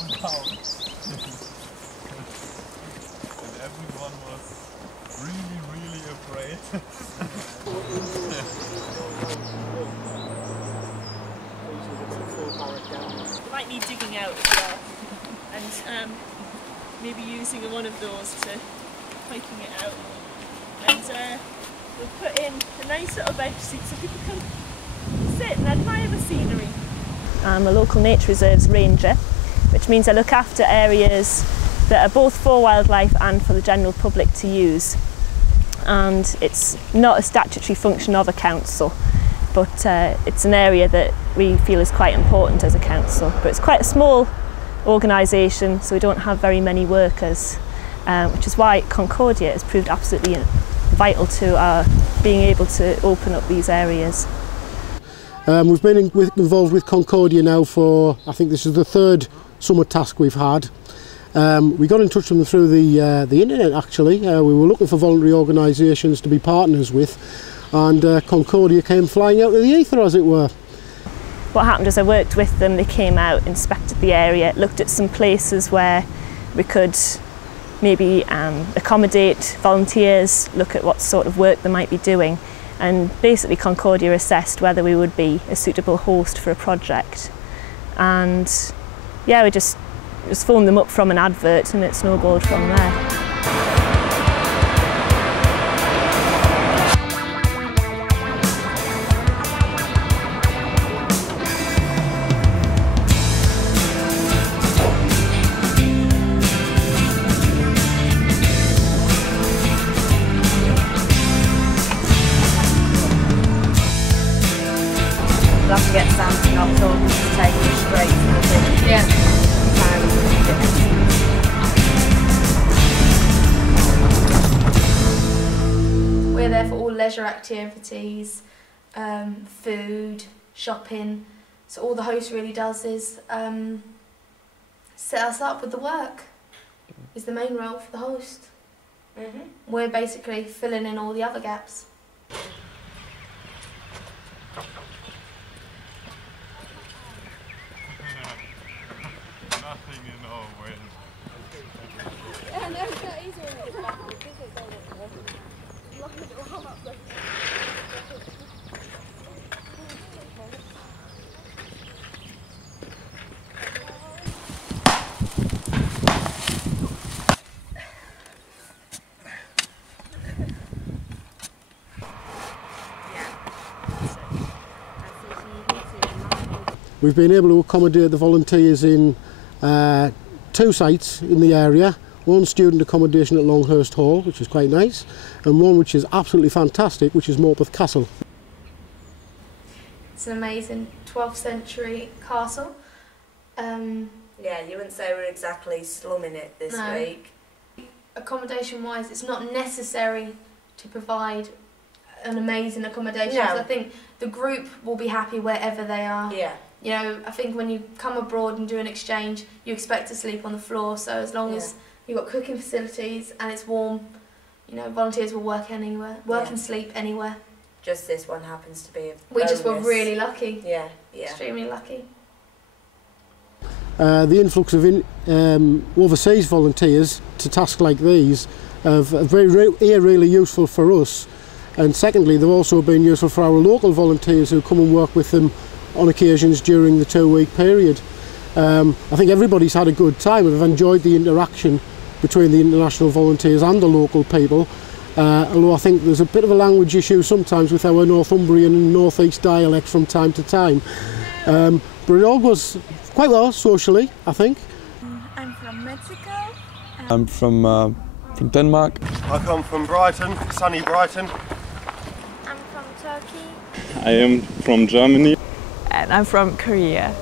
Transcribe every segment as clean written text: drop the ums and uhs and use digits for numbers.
whole town. And everyone was really afraid. You might need digging out as well, and maybe using one of those to hiking it out. And we'll put in a nice little bench seat so people can sit and admire the scenery. I'm a local nature reserves ranger, which means I look after areas that are both for wildlife and for the general public to use. And it's not a statutory function of a council, but it's an area that we feel is quite important as a council. But it's quite a small organisation, so we don't have very many workers, which is why Concordia has proved absolutely vital to our being able to open up these areas. We've been involved with Concordia now for, I think this is the third summer task we've had. We got in touch with them through the internet actually. We were looking for voluntary organisations to be partners with, and Concordia came flying out of the ether, as it were. What happened is I worked with them, they came out, inspected the area, looked at some places where we could maybe accommodate volunteers, look at what sort of work they might be doing, and basically Concordia assessed whether we would be a suitable host for a project. And yeah, we just phoned them up from an advert and it snowballed from there. We'll have to get Sam to not talk to take you straight to the thing. Yeah. We're there for all leisure activities, food, shopping. So all the host really does is set us up with the work. Is the main role for the host. We're basically filling in all the other gaps. Nothing in our way. Yeah, no, it's not easy when it's backwards, is it? We've been able to accommodate the volunteers in 2 sites in the area. One student accommodation at Longhurst Hall, which is quite nice, and one which is absolutely fantastic, which is Morpeth Castle. It's an amazing 12th century castle. Yeah, you wouldn't say we're exactly slumming it this week. Accommodation wise, it's not necessary to provide an amazing accommodation. No. So I think the group will be happy wherever they are. Yeah. You know, I think when you come abroad and do an exchange, you expect to sleep on the floor. So as long as you've got cooking facilities and it's warm, you know, volunteers will work anywhere, and sleep anywhere. Just this one happens to be a We just were bonus. really lucky. Yeah. Extremely lucky. The influx of overseas volunteers to tasks like these are really useful for us, and secondly they've also been useful for our local volunteers who come and work with them on occasions during the 2-week period. I think everybody's had a good time and have enjoyed the interaction between the international volunteers and the local people, although I think there's a bit of a language issue sometimes with our Northumbrian and North East dialect from time to time, but it all goes quite well socially, I think. I'm from Mexico. I'm from Denmark. I come from Brighton, sunny Brighton. I'm from Turkey. I am from Germany. And I'm from Korea.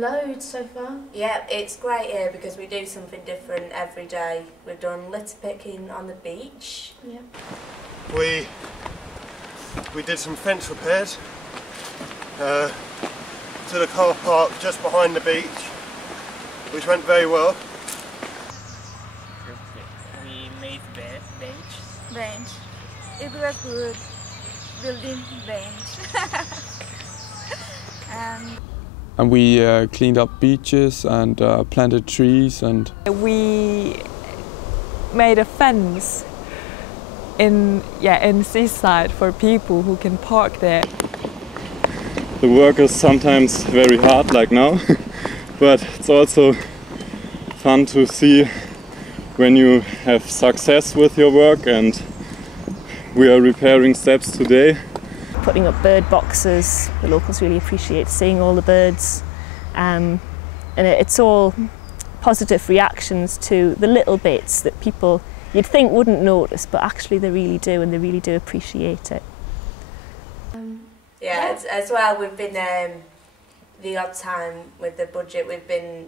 loads so far. Yeah, it's great here because we do something different every day. We've done litter picking on the beach. Yeah. We did some fence repairs to the car park just behind the beach, which went very well. We made bench. It was good. Building bench. And we cleaned up beaches and planted trees, and We made a fence in seaside for people who can park there. the work is sometimes very hard like now, but it's also fun to see when you have success with your work, and we are repairing steps today. Putting up bird boxes, the locals really appreciate seeing all the birds, and it's all positive reactions to the little bits that people you'd think wouldn't notice, but actually they really do, and they really do appreciate it. Yeah, as well, we've been, the odd time with the budget, we've been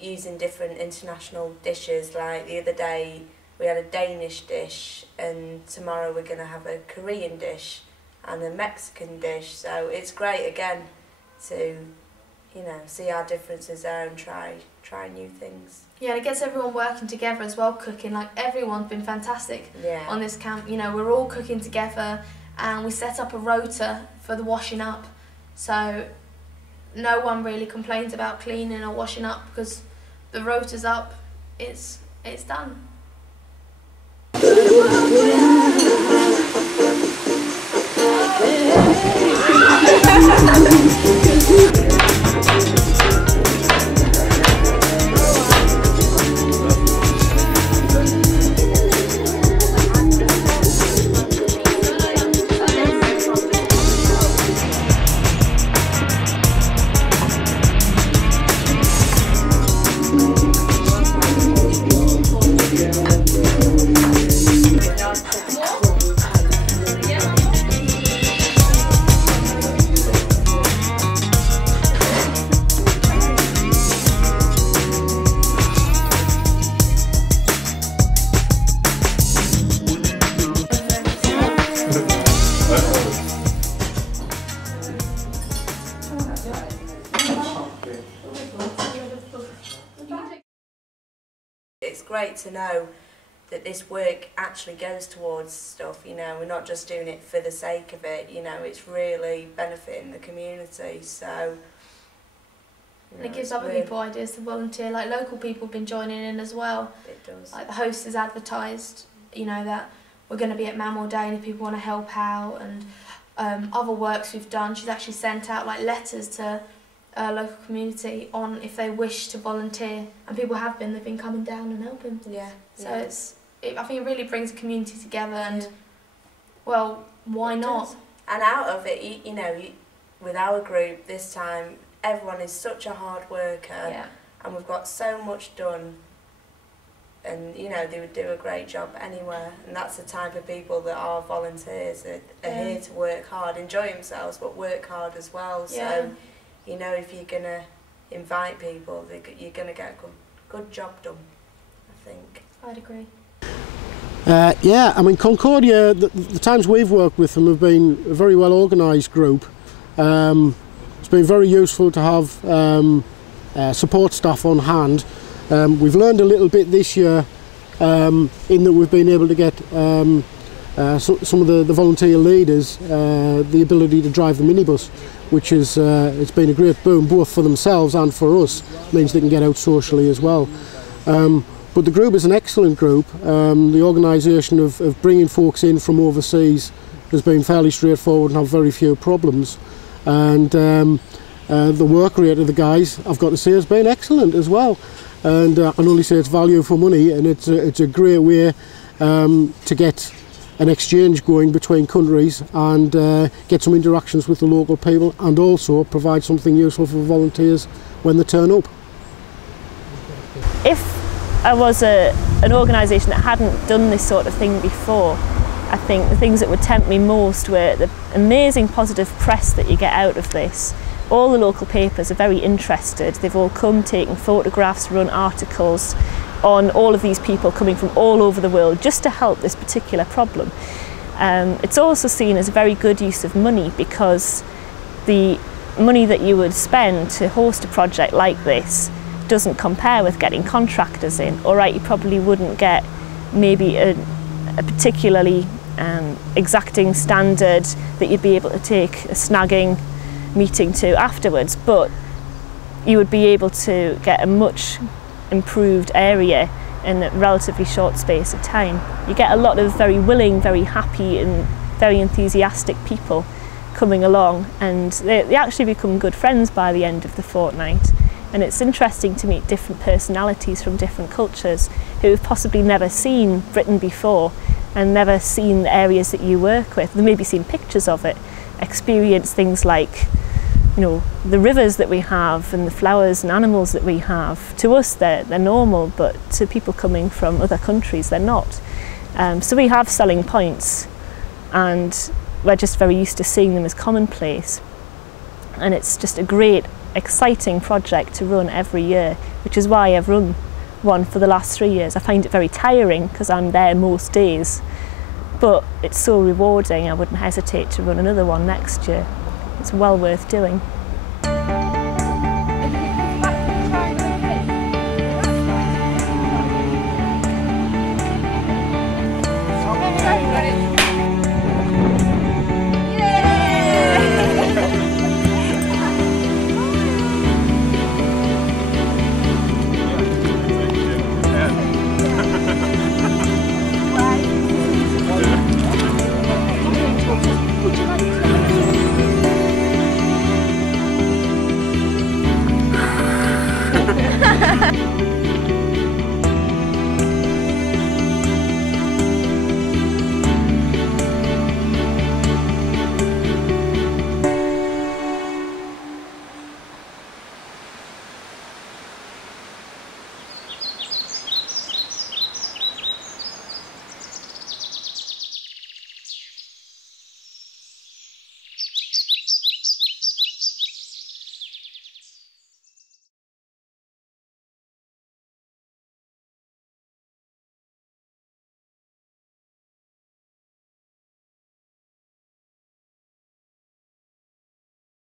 using different international dishes. Like the other day we had a Danish dish, and tomorrow we're going to have a Korean dish and a Mexican dish. So it's great again to, you know, see our differences there and try new things. Yeah, and it gets everyone working together as well, cooking. Like, everyone's been fantastic on this camp. You know, we're all cooking together, and we set up a rota for the washing up. So no one really complains about cleaning or washing up, because the rota's up, it's done. It's great to know that this work actually goes towards stuff, you know, we're not just doing it for the sake of it, you know, it's really benefiting the community, so... And it gives other people ideas to volunteer, like local people have been joining in as well. It does. Like the host has advertised, you know, that we're going to be at Mammal Day and if people want to help out, and other works we've done, she's actually sent out like letters to local community on if they wish to volunteer, and people have been, they've been coming down and helping. Yeah. So I think it really brings the community together, and well, why not? And out of it, you know, with our group this time, everyone is such a hard worker, and we've got so much done, and you know, they would do a great job anywhere, and that's the type of people that are volunteers, that are here to work hard, enjoy themselves, but work hard as well. So, you know, if you're going to invite people, you're going to get a good job done, I think. I'd agree. Yeah, I mean, Concordia, the times we've worked with them have been a very well organised group. It's been very useful to have support staff on hand. We've learned a little bit this year in that we've been able to get some of the volunteer leaders the ability to drive the minibus, which is it's been a great boom both for themselves and for us. It means they can get out socially as well. But the group is an excellent group. The organisation of bringing folks in from overseas has been fairly straightforward and have very few problems. And the work rate of the guys, I've got to say, has been excellent as well. And I can only say it's value for money, and it's a great way to get an exchange going between countries and get some interactions with the local people, and also provide something useful for volunteers when they turn up. If I was an organisation that hadn't done this sort of thing before, I think the things that would tempt me most were the amazing positive press that you get out of this, all the local papers are very interested. They've all come, taken photographs, run articles on all of these people coming from all over the world just to help this particular problem. It's also seen as a very good use of money, because the money that you would spend to host a project like this doesn't compare with getting contractors in. All right, you probably wouldn't get maybe a particularly exacting standard that you'd be able to take a snagging meeting to afterwards, but you would be able to get a much improved area in a relatively short space of time. You get a lot of very willing, very happy and very enthusiastic people coming along, and they actually become good friends by the end of the fortnight. And it's interesting to meet different personalities from different cultures who have possibly never seen Britain before and never seen the areas that you work with. They've maybe seen pictures of it, experience things like, you know, the rivers that we have and the flowers and animals that we have. To us they're normal, but to people coming from other countries they're not. So we have selling points, and we're just very used to seeing them as commonplace. And it's just a great, exciting project to run every year, which is why I've run one for the last 3 years. I find it very tiring because I'm there most days, but it's so rewarding I wouldn't hesitate to run another one next year. It's well worth doing.